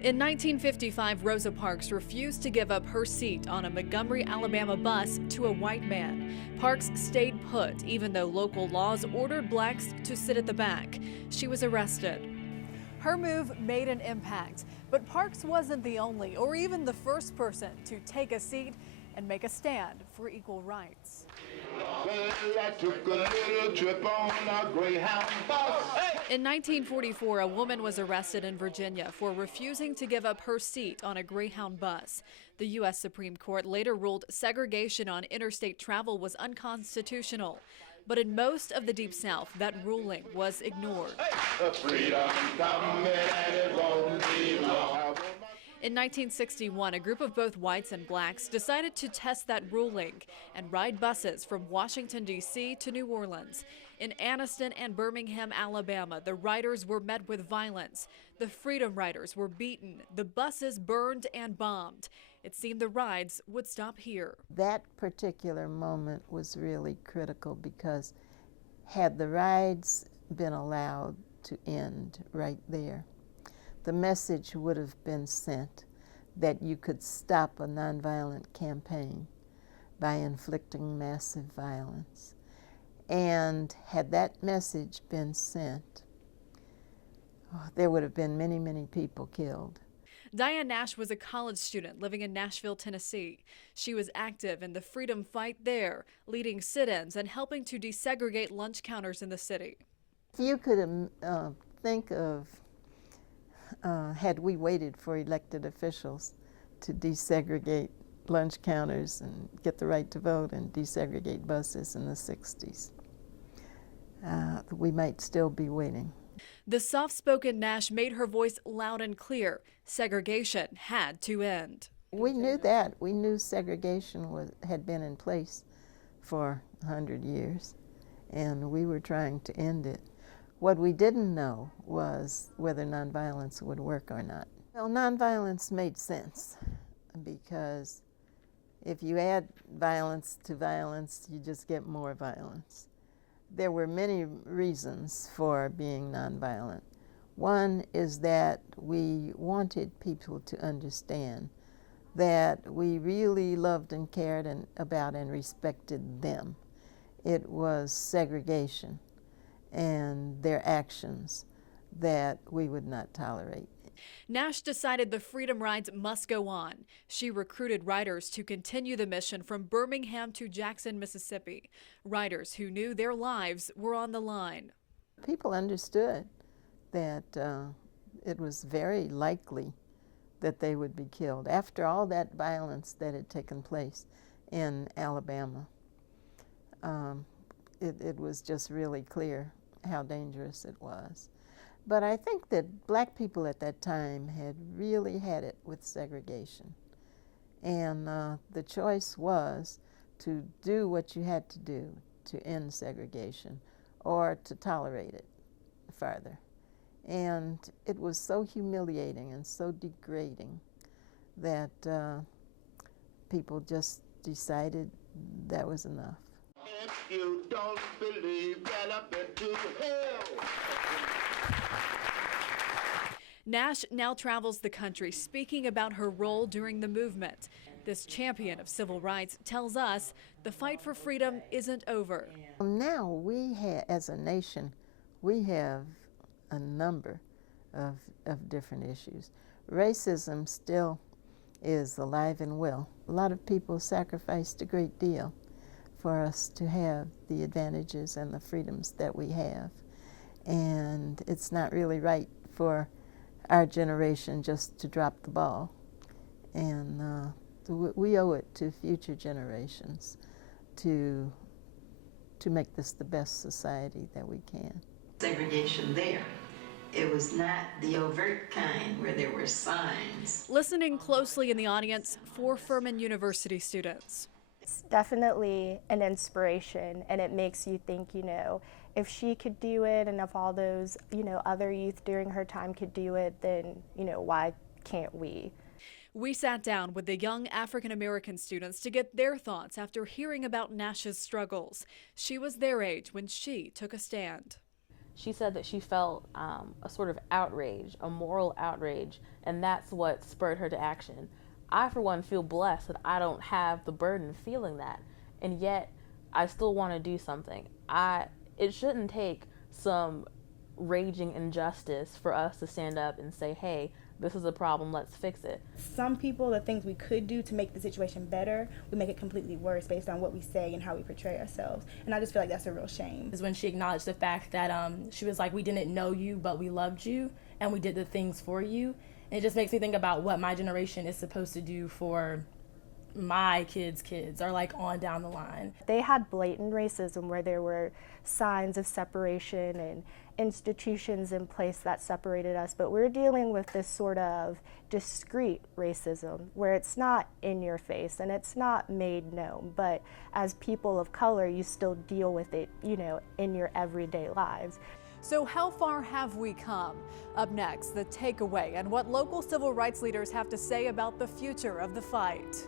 In 1955, Rosa Parks refused to give up her seat on a Montgomery, Alabama bus to a white man. Parks stayed put, even though local laws ordered blacks to sit at the back. She was arrested. Her move made an impact, but Parks wasn't the only or even the first person to take a seat and make a stand for equal rights. Well, I took a little trip on a Greyhound bus. In 1944, a woman was arrested in Virginia for refusing to give up her seat on a Greyhound bus. The U.S. Supreme Court later ruled segregation on interstate travel was unconstitutional. But in most of the Deep South, that ruling was ignored. Freedom coming and it won't be long. In 1961, a group of both whites and blacks decided to test that ruling and ride buses from Washington, D.C. to New Orleans. In Anniston and Birmingham, Alabama, the riders were met with violence. The Freedom Riders were beaten, the buses burned and bombed. It seemed the rides would stop here. That particular moment was really critical because had the rides been allowed to end right there, the message would have been sent that you could stop a nonviolent campaign by inflicting massive violence. And had that message been sent, there would have been many, many people killed. DIANE Nash was a college student living in Nashville, Tennessee. She was active in the freedom fight there, leading sit-ins and helping to desegregate lunch counters in the city. If you could think of had we waited for elected officials to desegregate lunch counters and get the right to vote and desegregate buses in the 60s, we might still be waiting. The soft-spoken Nash made her voice loud and clear. Segregation had to end. We knew that. We knew segregation had been in place for 100 years, and we were trying to end it. What we didn't know was whether nonviolence would work or not. Well, nonviolence made sense because if you add violence to violence, you just get more violence. There were many reasons for being nonviolent. One is that we wanted people to understand that we really loved and cared about and respected them. It was segregation and their actions that we would not tolerate. Nash decided the freedom rides must go on. She recruited riders to continue the mission from Birmingham to Jackson, Mississippi. Riders who knew their lives were on the line. People understood that it was very likely that they would be killed after all that violence that had taken place in Alabama. It was just really clear how dangerous it was. But I think that black people at that time had really had it with segregation. And the choice was to do what you had to do to end segregation or to tolerate it further. And it was so humiliating and so degrading that people just decided that was enough. If you don't believe, get up into hell. Nash now travels the country speaking about her role during the movement. This champion of civil rights tells us the fight for freedom isn't over. Now we have, as a nation, we have a number of different issues. Racism still is alive and well. A lot of people sacrificed a great deal for us to have the advantages and the freedoms that we have. And it's not really right for our generation just to drop the ball. And we owe it to future generations to make this the best society that we can. Segregation there. It was not the overt kind where there were signs. Listening closely in the audience, 4 Furman University students. It's definitely an inspiration, and it makes you think, if she could do it and if all those, other youth during her time could do it, then, why can't we? We sat down with the young African-American students to get their thoughts after hearing about Nash's struggles. She was their age when she took a stand. she said that she felt a sort of outrage, a moral outrage, and that's what spurred her to action. I, for one, feel blessed that I don't have the burden of feeling that, and yet I still want to do something. It shouldn't take some raging injustice for us to stand up and say, hey, this is a problem, let's fix it. Some people, the things we could do to make the situation better, we make it completely worse based on what we say and how we portray ourselves. And I just feel like that's a real shame. Is when she acknowledged the fact that she was like, we didn't know you, but we loved you, and we did the things for you. And it just makes me think about what my generation is supposed to do for my kids' or like on down the line. They had blatant racism where there were signs of separation and institutions in place that separated us, but we're dealing with this sort of discreet racism where it's not in your face and it's not made known, but as people of color you still deal with it, you know, in your everyday lives. So how far have we come? Up next, the takeaway and what local civil rights leaders have to say about the future of the fight.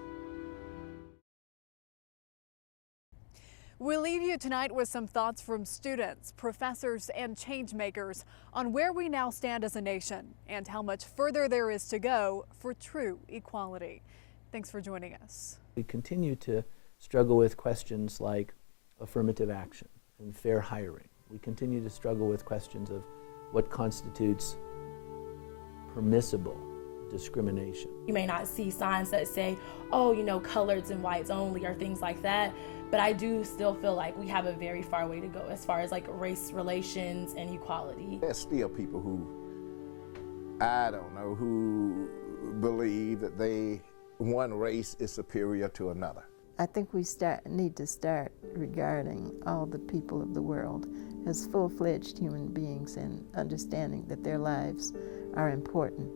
We'll leave you tonight with some thoughts from students, professors, and change makers on where we now stand as a nation and how much further there is to go for true equality. Thanks for joining us. We continue to struggle with questions like affirmative action and fair hiring. We continue to struggle with questions of what constitutes permissible discrimination. You may not see signs that say, oh, you know, coloreds and whites only or things like that, but I do still feel like we have a very far way to go as far as like race relations and equality. There's still people who, I don't know, who believe that one race is superior to another. I think we need to start regarding all the people of the world as full-fledged human beings and understanding that their lives are important